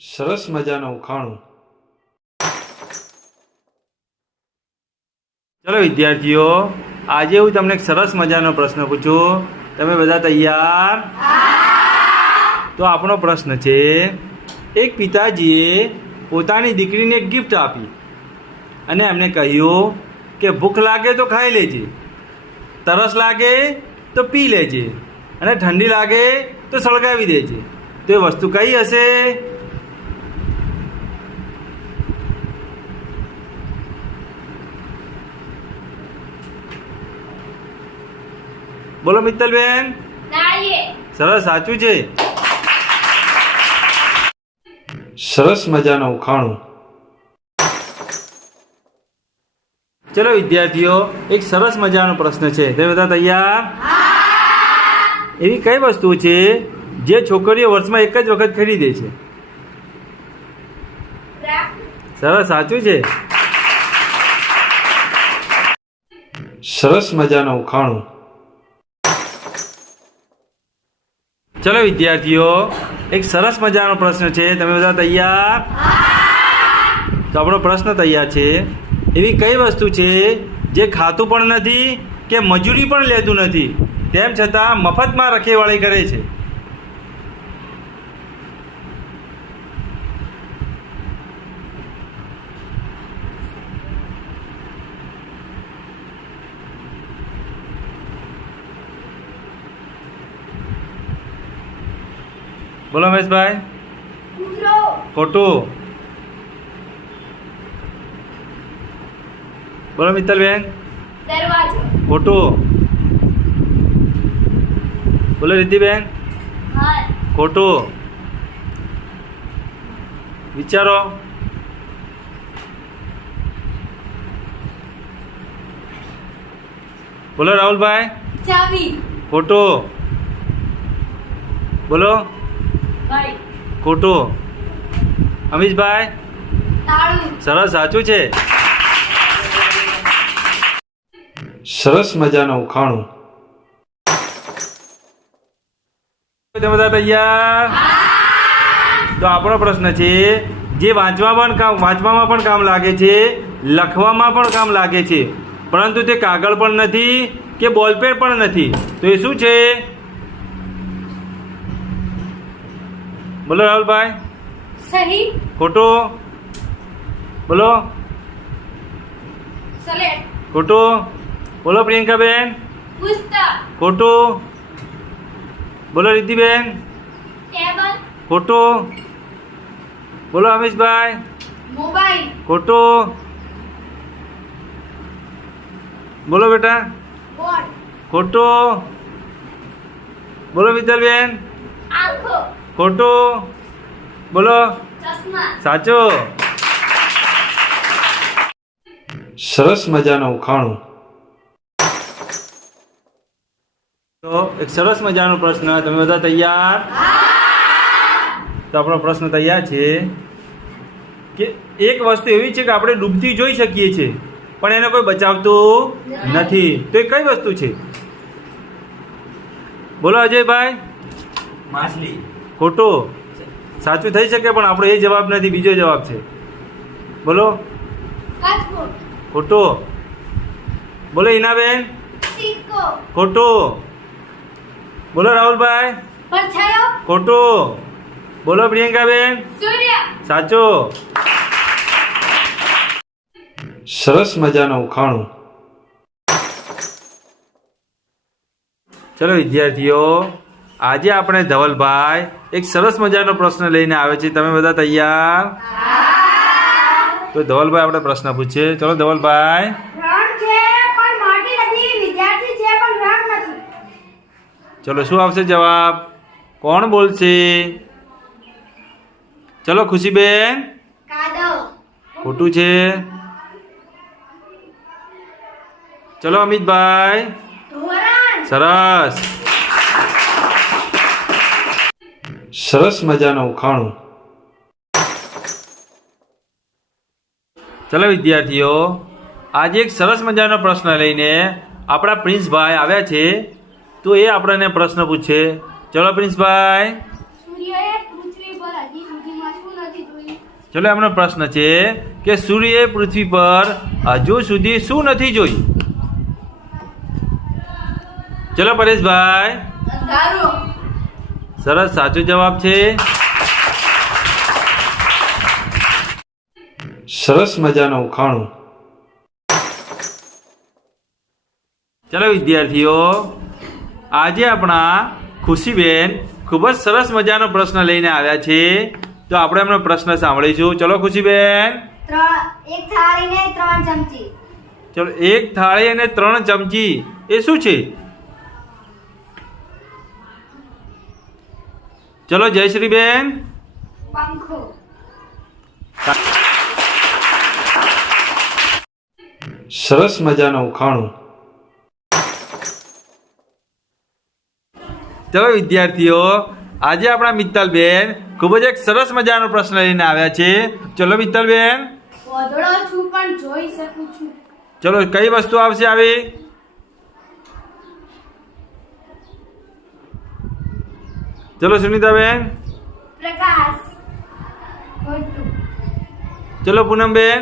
સરસ મજાનું ઉખાણું. ચલો વિદ્યાર્થીઓ, આજે હું તમને એક સરસ મજાનો પ્રશ્ન પૂછું. તમે બધા તૈયાર? તો આપણો પ્રશ્ન છે, એક પિતાજીએ પોતાની દીકરીને એક ગિફ્ટ આપી અને એમને કહ્યું કે ભૂખ લાગે તો ખાઈ લેજે, તરસ લાગે તો પી લેજે અને ઠંડી લાગે તો સળગાવી દેજે. તો એ વસ્તુ કઈ હશે? બોલો મિત્તલબેન. સરસ, સાચું છે. સરસ મજાનું ઉખાણું. ચલો વિદ્યાર્થીઓ, એક સરસ મજાનો પ્રશ્ન છે. તમે બધા તૈયાર? એવી કઈ વસ્તુ છે જે છોકરીઓ વર્ષમાં એક જ વખત ખરીદે છે? સરસ, સાચું છે. સરસ મજાનું ઉખાણું. ચલો વિદ્યાર્થીઓ, એક સરસ મજાનો પ્રશ્ન છે. તમે બધા તૈયાર? તો આપણો પ્રશ્ન તૈયાર છે. એવી કઈ વસ્તુ છે જે ખાતું પણ નથી કે મજૂરી પણ લેતું નથી, તેમ છતાં મફતમાં રખેવાળી કરે છે? બોલો મહેશભાઈ. ખોટું. બોલો મિત્તલબેન. ખોટું. બોલો રિદ્ધિબેન. ખોટું. વિચારો. બોલો રાહુલભાઈ. ચાવી. ખોટું. બોલો. ખોટું. અમીશભાઈ. તાળું. સરસ, સાચું છે. સરસ મજાનું ઉખાણું. તમે બધા તૈયાર? તો આપણો પ્રશ્ન છે, જે વાંચવામાં પણ કામ લાગે છે, લખવામાં પણ કામ લાગે છે, પરંતુ તે કાગળ પણ નથી કે બોલપેન પણ નથી, તો એ શું છે? બોલો રાહુલભાઈ. સહી. ખોટું. બોલો. સલેટ. ખોટું. બોલો પ્રિયંકાબેન. પુસ્તક. ખોટું. બોલો રિદ્ધિબેન. ટેબલ. ખોટું. બોલો અમીશભાઈ. મોબાઈલ. ખોટું. બોલો બેટા. બોર્ડ. ખોટું. બોલો મિત્તલબેન. આંખો. ખોટું. બોલો. ચશ્મા. સાચું. સરસ મજાનું ઉખાણું. તો એક સરસ મજાનો પ્રશ્ન. તમે બધા તૈયાર? તો આપણો પ્રશ્ન તૈયાર છે કે એક વસ્તુ એવી છે કે આપણે ડૂબતી જોઈ શકીએ છીએ, પણ એને કોઈ બચાવતું નથી, તો એ કઈ વસ્તુ છે? બોલો અજયભાઈ. માછલી. ખોટું. સાચું થઈ શકે, પણ આપણો એ જવાબ નથી, બીજો જવાબ છે. બોલો. કાચબો. ખોટું. બોલો હિનાબેન. સિક્કો. ખોટું. બોલો રાહુલભાઈ. પડછાયો. ખોટું. બોલો પ્રિયંકાબેન. સૂર્ય. સાચું. સરસ મજાનું ઉખાણું. ચલો વિદ્યાર્થીઓ, આજે આપણે ધવલભાઈ એક સરસ મજાનો પ્રશ્ન લઈને આવે છે. તમે બધા તૈયાર? તો ધવલભાઈ આપણે પ્રશ્ન પૂછીએ. ચલો ધવલભાઈ. રણ છે પણ મોટી નથી, વિદ્યાર્થી છે પણ રંગ નથી. ચલો શું આવશે જવાબ? કોણ બોલશે? ચલો ખુશીબેન. કાદવ. ખોટું છે. ચલો અમિતભાઈ. ધોરણ. સરસ. સરસ મજાનું ઉખાણું. ચલો વિદ્યાર્થીઓ, આજે એક સરસ મજાનો પ્રશ્ન લઈને આપણા પ્રિન્સભાઈ આવ્યા છે. તો એ આપણને પ્રશ્ન પૂછે. ચલો પ્રિન્સભાઈ. સૂર્યએ પૃથ્વી પર હજી સુધીમાં શું નથી જોયું? ચલો એમનો પ્રશ્ન છે કે સૂર્યએ પૃથ્વી પર હજુ સુધી શું નથી જોયું? ચલો પરેશભાઈ. અંધારો. સરસ, સાચો જવાબ છે. સરસ મજાનું ઉખાણું. ચલો વિદ્યાર્થીઓ, આજે આપણા ખુશીબેન ખૂબ જ સરસ મજાનો પ્રશ્ન લઈને આવ્યા છે. તો આપણે એમનો પ્રશ્ન સાંભળીશું. ચલો ખુશીબેન. એક થાળી ને 3 ચમચી. ચલો, એક થાળી અને 3 ચમચી એ શું છે? ચલો જયશ્રીબેન. પંખો. સરસ મજાનું ઉખાણું. ચલો વિદ્યાર્થીઓ, આજે આપણા મિત્તલબેન ખૂબ જ એક સરસ મજાનો પ્રશ્ન લઈને આવ્યા છે. ચલો મિત્તલબેન. વાદળો છું પણ જોઈ શકું છું. ચલો, કઈ વસ્તુ આવશે આવી? ચલો સુનિતાબેન. પ્રકાશ. ખોટું. ચલો પૂનમબેન.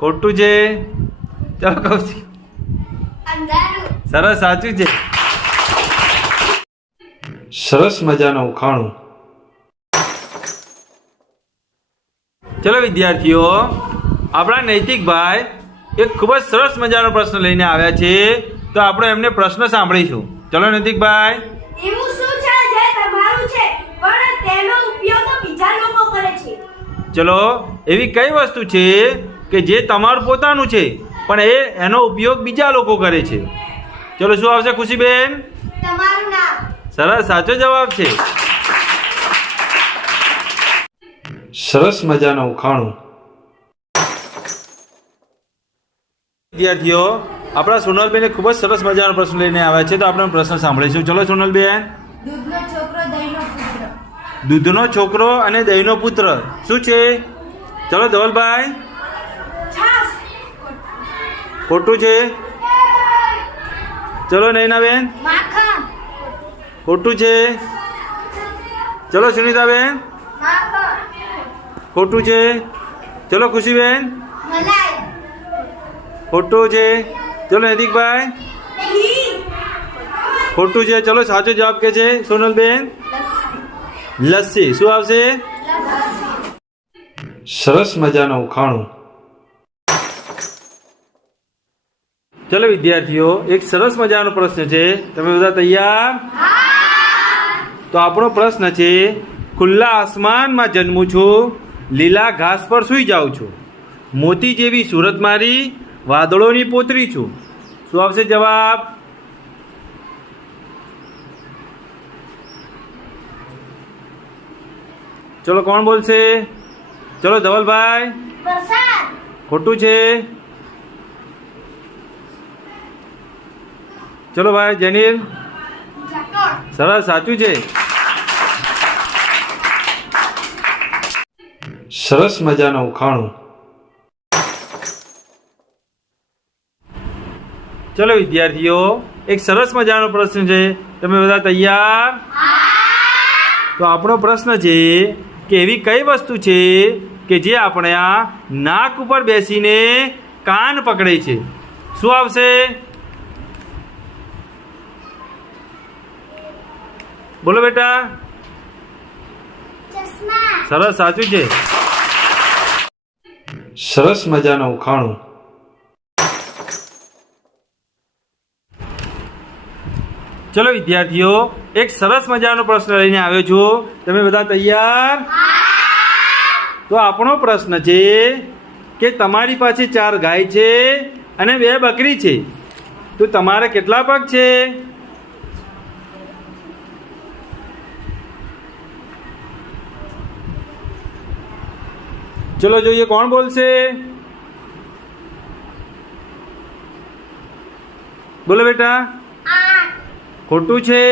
ખોટું છે. ચલો કૌશિક. અંધારું. સરસ, સાચું છે. સરસ મજાનું ઉખાણું. ચલો વિદ્યાર્થીઓ, આપણા નૈતિકભાઈ એક ખૂબ જ સરસ મજાનો પ્રશ્ન લઈને આવ્યા છે. તો આપણે એમને પ્રશ્ન સાંભળીશું. ચલો નૈતિકભાઈ. એવું શું છે જે તમારું છે પણ તેનો ઉપયોગ બીજા લોકો કરે છે? ચલો, એવી કઈ વસ્તુ છે કે જે તમારું પોતાનું છે પણ એનો ઉપયોગ બીજા લોકો કરે છે? ચલો, શું આવશે ખુશીબેન? તમારું નામ. સરસ, સાચો જવાબ છે. સરસ મજાનું ઉખાણું. વિદ્યાર્થીઓ, આપણા સોનલબેને ખૂબ જ સરસ મજાનો પ્રશ્ન લઈને આવ્યા છે. તો આપણે પ્રશ્ન સાંભળીશું. ચલો સોનલબેન. દૂધનો છોકરો દહીંનો પુત્ર. દૂધનો છોકરો અને દહીંનો પુત્ર શું છે? ચલો ધવલભાઈ. છાસ. ખોટું છે. ચલો નૈનાબેન. માખણ. ખોટું છે. ચલો સુનિતાબેન. માખણ. ખોટું છે. ચલો ખુશીબેન. મલાઈ. ખોટું છે. ચલો નૈતિકભાઈ. ઘી. ખોટું છે. ચલો સાચો જવાબ કે છે સોનલબેન? લસ્સી. શું આવશે? સરસ મજાનું ઉખાણું. ચલો વિદ્યાર્થીઓ, એક સરસ મજાનો પ્રશ્ન છે. તમે બધા તૈયાર? તો આપણો પ્રશ્ન છે, ખુલ્લા આસમાનમાં જન્મું છું, લીલા ઘાસ પર સૂઈ જાઉં છું, મોતી જેવી સુરત મારી, વાદળોની પોતરી છું. શું આવશે જવાબ? ચલો કોણ બોલશે? ચલો ધવલભાઈ. વરસાદ. ખોટું છે. ચલો ભાઈ જેનિલ. ઝાકળ. સરસ, સાચું છે. સરસ મજાનું ઉખાણું. ચલો વિદ્યાર્થીઓ, એક સરસ મજાનો પ્રશ્ન છે. તમે બધા તૈયાર? તો આપણો પ્રશ્ન છે કે એવી કઈ વસ્તુ છે કે જે આપણે આ નાક ઉપર બેસીને કાન પકડે છે? શું આવશે? બોલો બેટા. ચશ્મા. સરસ, સાચું છે. સરસ મજાનું ઉખાણું. ચલો વિદ્યાર્થીઓ, એક સરસ મજાનો પ્રશ્ન લઈને આવ્યો છું. તમે બધા તૈયાર? તો આપણો પ્રશ્ન છે કે તમારી પાસે 4 ગાય છે અને 2 બકરી છે, તો તમારે કેટલા પગ છે? ચલો જોઈએ કોણ બોલશે. બોલો બેટા. 8. ખોટું છે.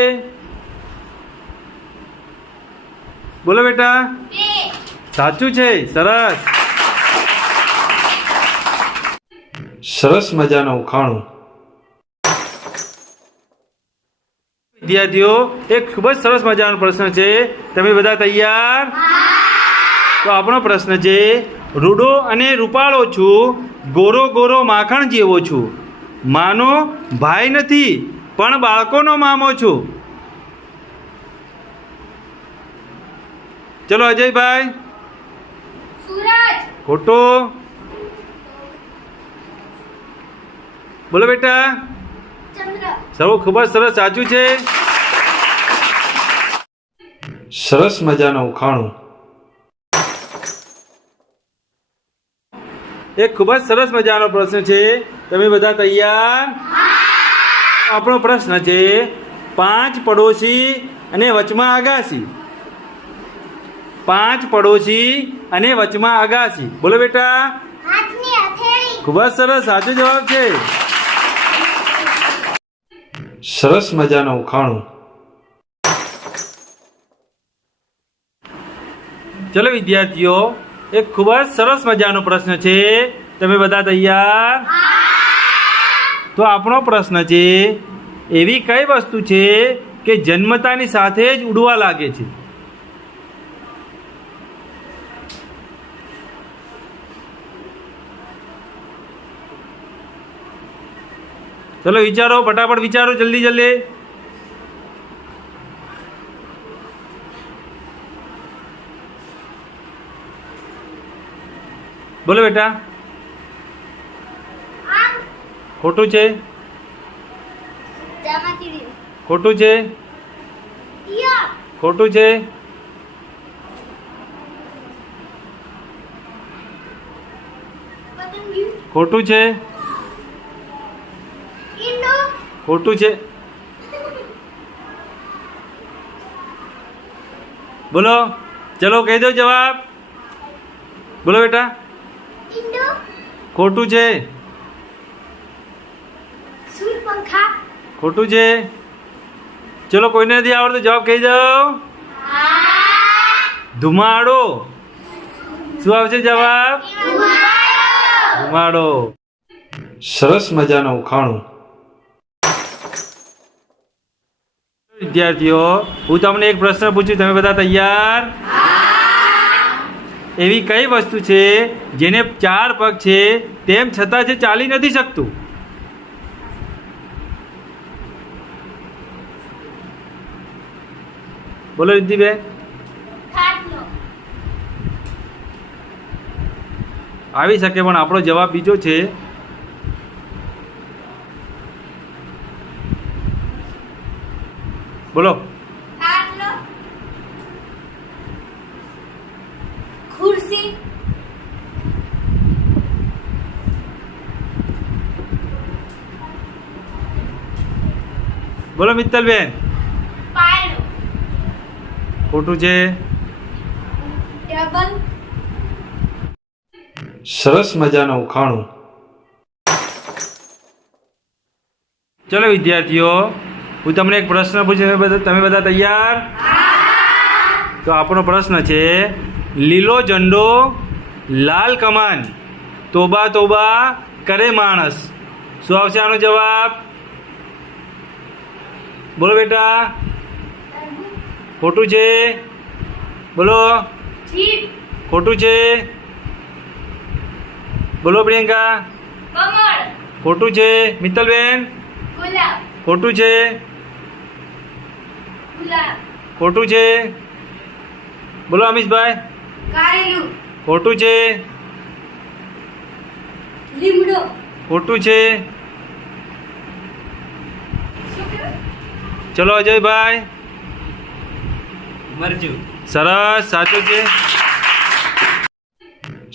બોલો બેટા. 2. સાચું છે. સરસ. સરસ મજાનું ઉખાણું. વિદ્યાર્થીઓ એક ખૂબ જ સરસ મજાનો પ્રશ્ન છે. તમે બધા તૈયાર? તો આપણો પ્રશ્ન છે, રૂડો અને રૂપાળો છું, ગોરો ગોરો માખણ જેવો છું, માનો ભાઈ નથી પણ બાળકોનો મામો છું. ચલો અજયભાઈ. સૂરજ. ખોટો. બોલો બેટા. ચંદ્ર. સૌ ખૂબ જ સરસ, સાચું છે. સરસ મજાનું ઉખાણું. એક ખૂબ જ સરસ મજાનો પ્રશ્ન છે. તમે બધા તૈયાર? આપણો પ્રશ્ન છે, 5 પડોશી અને વચમાં અગાસી. 5 પડોશી અને વચમાં અગાસી. બોલો બેટા. હાથની હથેળી. ખૂબ જ સરસ, સાચો જવાબ છે. સરસ મજાનું ઉખાણું. ચલો વિદ્યાર્થીઓ, એક ખૂબ જ સરસ મજાનો પ્રશ્ન છે. તમે બધા તૈયાર? તો આપણો પ્રશ્ન છે, એવી કઈ વસ્તુ છે કે જન્મતાની સાથે જ ઉડવા લાગે છે? ચલો વિચારો, ફટાફટ વિચારો, જલ્દી જલ્દી. બોલો બેટા. ખોટું છે. ચામાચીડી. ખોટું છે. ઈયળ. ખોટું છે. પતંગિયું. ખોટું છે. ઈંડુ. ખોટું છે. બોલો. ચલો કહી દો જવાબ. બોલો બેટા. ઈંડુ. ખોટું છે. સૂરપંખા. ખોટું છે. ચલો કોઈને નથી આવડતું, જવાબ કહી દો. ધુમાડો. શું આવશે જવાબ? ધુમાડો. સરસ મજાનું ઉખાણું. વિદ્યાર્થીઓ, હું તમને એક પ્રશ્ન પૂછું, તમે બધા તૈયાર? એવી કઈ વસ્તુ છે જેને 4 પગ છે તેમ છતાં જે ચાલી નથી શકતું? બોલો રિદ્ધિબેન. ખાટલો. આવી શકે, પણ આપણો જવાબ બીજો છે. બોલો. ખાટલો. ખુરશી. બોલો મિત્તલબેન. પાયરો. ખોટું છે. ટેબલ. સરસ મજાનું ઉખાણું. ચલો વિદ્યાર્થીઓ, હું તમને એક પ્રશ્ન પૂછું, તમે બધા તૈયાર? તો આપણો પ્રશ્ન છે, લીલો ઝંડો લાલ કમાન, તોબા તોબા કરે માણસ. શું આવશે આનો જવાબ? બોલો બેટા. ખોટું છે. બોલો. જીભ. ખોટું છે. બોલો પ્રિયંકા. કમળ. ખોટું છે. મિત્તલબેન. ગુલાબ. ખોટું છે. ગુલાબ. ખોટું છે. બોલો અમીશભાઈ. કારેલું. ખોટું છે. લીમડો. ખોટું છે. ચલો અજયભાઈ. મરચું. સરસ, સાચું છે.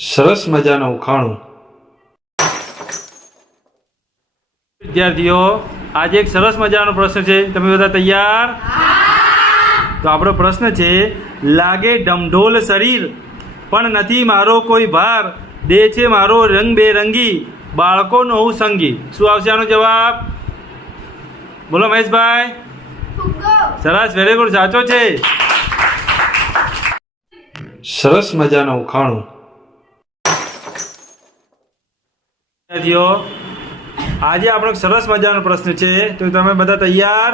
સરસ મજાનું ઉખાણું. વિદ્યાર્થીઓ, આજે એક સરસ મજાનો પ્રશ્ન છે. તમે બધા તૈયાર? તો આપણો પ્રશ્ન છે, લાગે ઢમઢોલ શરીર પણ નથી મારો કોઈ ભાર, દેહ છે મારો રંગબેરંગી, બાળકોનો હું સંગી. શું આવશે આનો જવાબ? બોલો મહેશભાઈ. ફુગ્ગો. સરસ, વેરી ગુડ, સાચો છે. સરસ મજાનું ઉખાણું. વિદ્યાર્થીઓ, આજે આપણો એક સરસ મજાનો પ્રશ્ન છે. તો તમે બધા તૈયાર?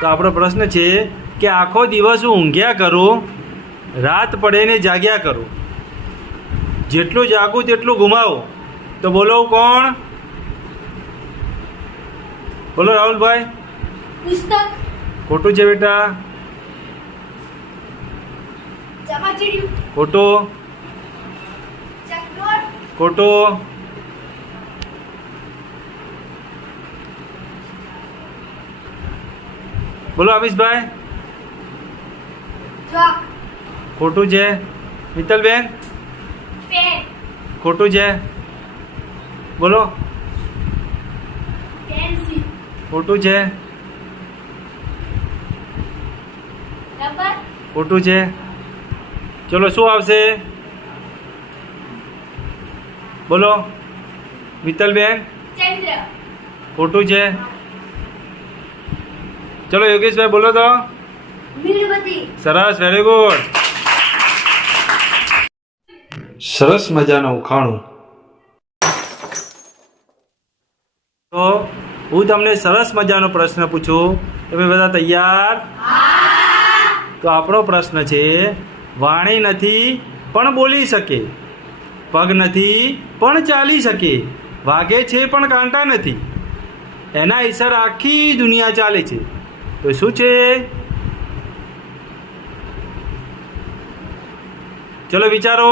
તો આપણો પ્રશ્ન છે કે આખો દિવસ હું ઊંઘ્યા કરું, રાત પડે ને જાગ્યા કરું, જેટલું જાગું તેટલું ગુમાવું, તો બોલો કોણ? બોલો રાહુલભાઈ. પુસ્તક, ખોટું છે બેટા, ચમાચીડિયું, ખોટું, ચકડોળ, ખોટું, બોલો અમીશભાઈ. ચોક, ખોટું છે. મિત્તલબેન. પેન, ખોટું છે. બોલો. પેન્સિલ, ખોટું છે. રબર, ખોટું છે. ચલો શું આવશે? બોલો મિત્તલબેન. ચંદ્ર, ખોટું છે. ચલો યોગેશભાઈ બોલો તો. મીણબત્તી, સરસ, વેરી ગુડ. સરસ મજાનું ઉખાણું. તો હું તમને સરસ મજાનો પ્રશ્ન પૂછું, તમે બધા તૈયાર? તો આપણો પ્રશ્ન છે, વાણી નથી પણ બોલી શકે, પગ નથી પણ ચાલી શકે, વાગે છે પણ કાંટા નથી, એના ઈશારે આખી દુનિયા ચાલે છે, તો શું છે? ચલો વિચારો.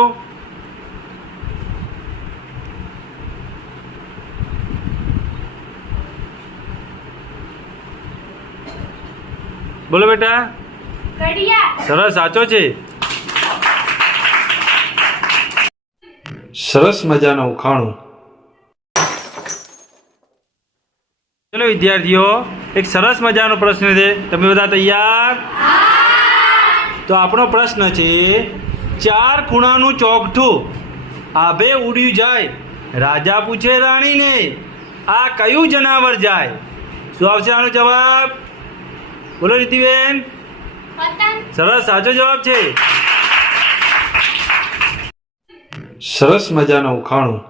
બોલો બેટા. ઘડિયાળ, સરસ, સાચો છે. સરસ મજાનું ઉખાણું. ચલો વિદ્યાર્થીઓ, એક સરસ મજાનો પ્રશ્ન છે, તમે બધા તૈયાર? તો આપણો પ્રશ્ન છે, ચાર ખૂણાનું ચોકઠું આભે ઉડ્યું જાય, રાજા પૂછે રાણીને, આ કયું જનાવર જાય? શું આવશે આનો જવાબ? બોલો રીતિબેન. પતંગ, સરસ, સાચો જવાબ છે. સરસ મજાનું ઉખાણું.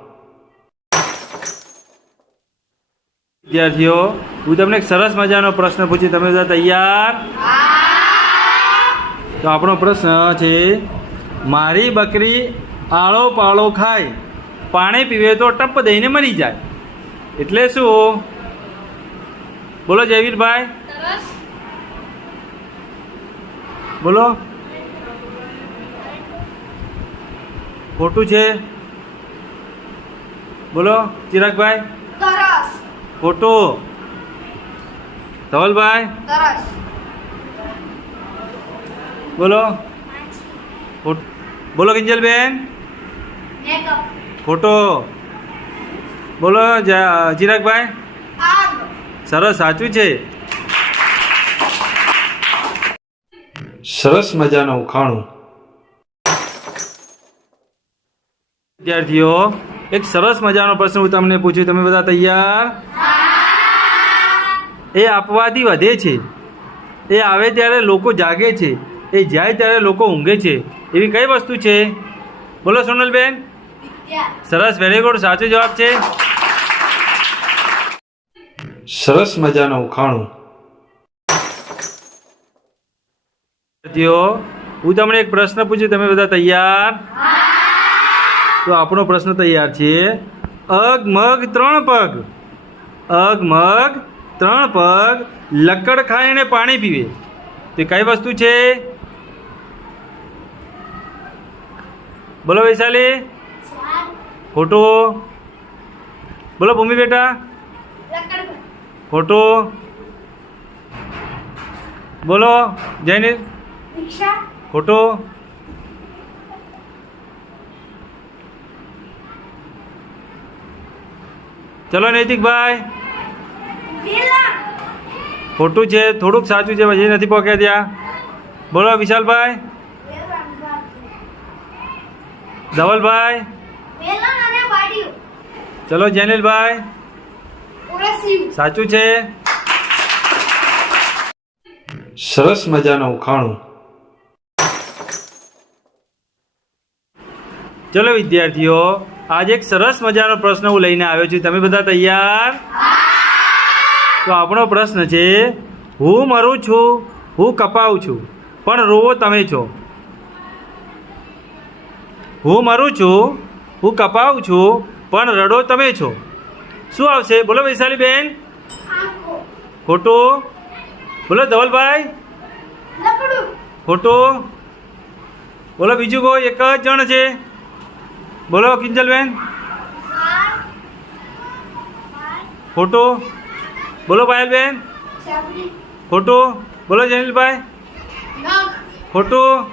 વિદ્યાર્થીઓ, હું તમને એક સરસ મજાનો પ્રશ્ન પૂછું, તમે બધા તૈયાર? તો આપણો પ્રશ્ન છે, મારી બકરી આળો પાળો ખાય, પાણી પીવે તો ટપ દઈને મરી જાય, એટલે શું? બોલો જયવીરભાઈ. તરસ, બોલો. ખોટું છે. બોલો ચિરાગભાઈ. તરસ, ખોટું. ધવલભાઈ. તરસ, બોલો. બોલો કિંજલબેન. મેકઅપ, ખોટો. બોલો ચિરાગભાઈ. આગ, સરસ, સાચું છે. સરસ મજાનું ઉખાણું. વિદ્યાર્થીઓ, એક સરસ મજાનો પ્રશ્ન હું તમને પૂછું, તમે બધા તૈયાર? એ આપવાથી વધે છે, એ આવે ત્યારે લોકો જાગે છે, એ જાય ત્યારે લોકો ઊંઘે છે, એવી કઈ વસ્તુ છે? બોલો સોનલબેન. વિદ્યા, સરસ, વેરી ગુડ, સાચો જવાબ છે. સરસ મજાનું ઉખાણું. વિદ્યાર્થીઓ, હું તમને એક પ્રશ્ન પૂછું, તમે બધા તૈયાર? તો આપણો પ્રશ્ન તૈયાર છે, અગ મગ ત્રણ પગ, અગ મગ ત્રણ પગ, લક્કડ ખાઈને પાણી પીવે, તે કઈ વસ્તુ છે? બોલો વૈશાલી. ઝાડ, ખોટું. બોલો ભૂમિ બેટા. લકડ, ખોટું. બોલો જયનીલ. રિક્ષા, ખોટું. ચલો નૈતિકભાઈ. વેલા, ખોટું છે, થોડુંક સાચું છે, પછી નથી પહોંચ્યા ત્યાં. બોલો વિશાલભાઈ. ધવલભાઈ. વેલણ અને વાડિયું, ચલો જેનિલભાઈ. ઓળસિયું, સાચું છે. સરસ મજાનું ઉખાણું. ચલો વિદ્યાર્થીઓ, આજે એક સરસ મજાનો પ્રશ્ન હું લઈને આવ્યો છું, તમે બધા તૈયાર? તો આપણો પ્રશ્ન છે, હું મરું છું, હું કપાઉં છું, પણ રોવો તમે છો. હું મરું છું, હું કપાઉં છું, પણ રડો તમે છો. શું આવશે? બોલો વૈશાલી બેન. આંખો. ખોટું. બોલો ધવલભાઈ. લકડું. ખોટું. બોલો બીજું કોઈ એક જ જણ છે. બોલો કિંજલબેન. હાથ. ખોટું. બોલો પાયલબેન. ચામડી. ખોટું. બોલો જનીલભાઈ. નખ. ખોટું.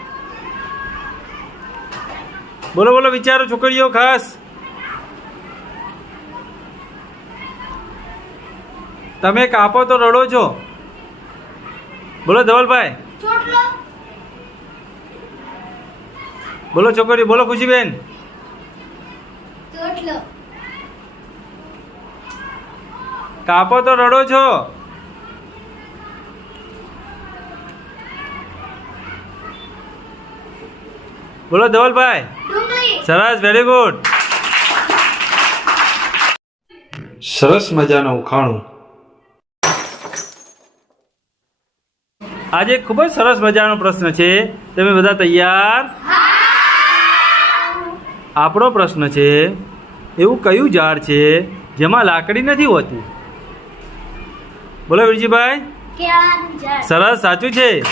બોલો બોલો વિચારો છોકરીઓ ખાસ. તમે કાપો તો રડો છો. બોલો ધવલભાઈ. ચોટલો. બોલો છોકરી. બોલો ખુશીબેન. ચોટલો. કાપો તો રડો છો. બોલો ધવલભાઈ. ડુંગળી. સરસ, વેરી ગુડ. સરસ મજાનું ઉખાણું. આજે ખૂબ જ સરસ મજાનો પ્રશ્ન છે. તમે બધા તૈયાર? આપણો પ્રશ્ન છે, એવું કયું ઝાડ છે જેમાં લાકડી નથી હોતી? બોલો વીરજીભાઈ. કેળાનું ઝાડ. સરસ, સાચું છે.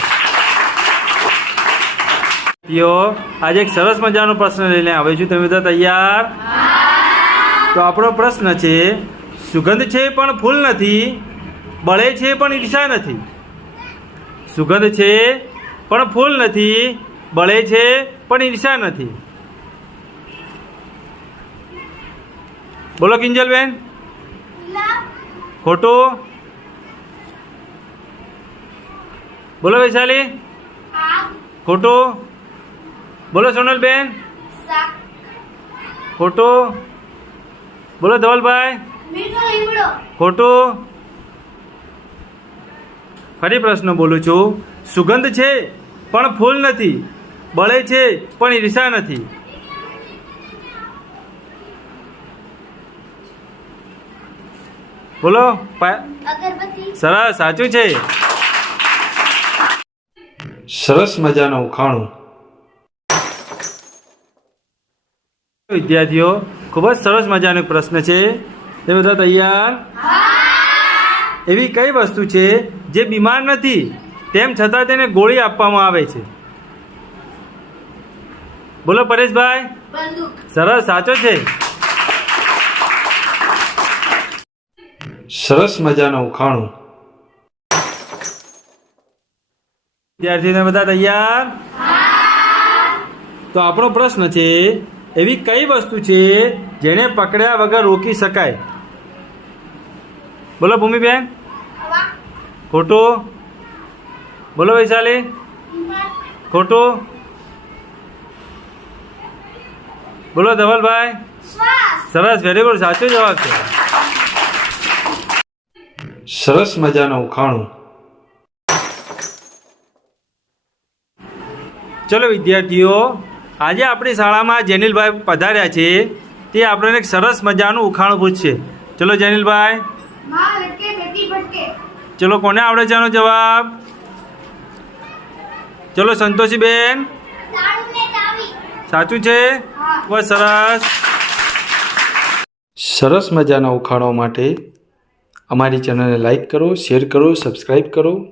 આજે એક સરસ મજાનો પ્રશ્ન લઈને આવ્યો છું. તમે બધા તૈયાર? તો આપણો પ્રશ્ન છે, સુગંધ છે પણ ફૂલ નથી, બળે છે પણ ઈર્ષા નથી. સુગંધ છે પણ ફૂલ નથી, બળે છે પણ ઈર્ષા નથી. બોલો કિંજલબેન. ગુલાબ. ખોટું. બોલો વૈશાલી. આગ. ખોટું. બોલો સોનલબેન. શાક. ખોટું. બોલો ધવલભાઈ. મીઠો લીમડો. ખોટું. ફરી પ્રશ્ન બોલું છું. સુગંધ છે પણ ફૂલ નથી, બળે છે પણ ઈર્ષા નથી. બોલો. અગરબત્તી. સરસ, સાચું છે. સરસ મજાનું ઉખાણું. વિદ્યાર્થીઓ, ખૂબ જ સરસ મજાનો પ્રશ્ન છે. તમે બધા તૈયાર? એવી કઈ વસ્તુ છે જે બીમાર નથી, તેમ છતાં તેને ગોળી આપવામાં આવે છે? બોલો પરેશભાઈ. બંદૂક. સરસ, સાચો છે. સરસ મજાનું ઉખાણું. વિદ્યાર્થીઓ બધા તૈયાર? તો આપણો પ્રશ્ન છે, એવી કઈ વસ્તુ છે જેને પકડ્યા વગર રોકી શકાય? બોલો ભૂમિબેન. હવા. ખોટું. બોલો વૈશાલી. હિંમત. ખોટું. બોલો ધવલભાઈ. શ્વાસ. સરસ, વેરી ગુડ, સાચો જવાબ છે. સરસ મજાનું ઉખાણું. ચલો વિદ્યાર્થીઓ, આજે આપણી શાળામાં જેનિલભાઈ પધાર્યા છે. તે આપણને એક સરસ મજાનું ઉખાણું પૂછશે. ચલો જેનિલભાઈ. માં લટકે બેટી ભટકે. ચલો, કોને આવડે છે આનો જવાબ? ચલો સંતોષીબેન. તાળું ને ચાવી. સાચું છે? હા. બસ, સરસ. સરસ મજાના ઉખાણો માટે અમારી ચેનલને લાઈક કરો, શેર કરો, સબસ્ક્રાઈબ કરો.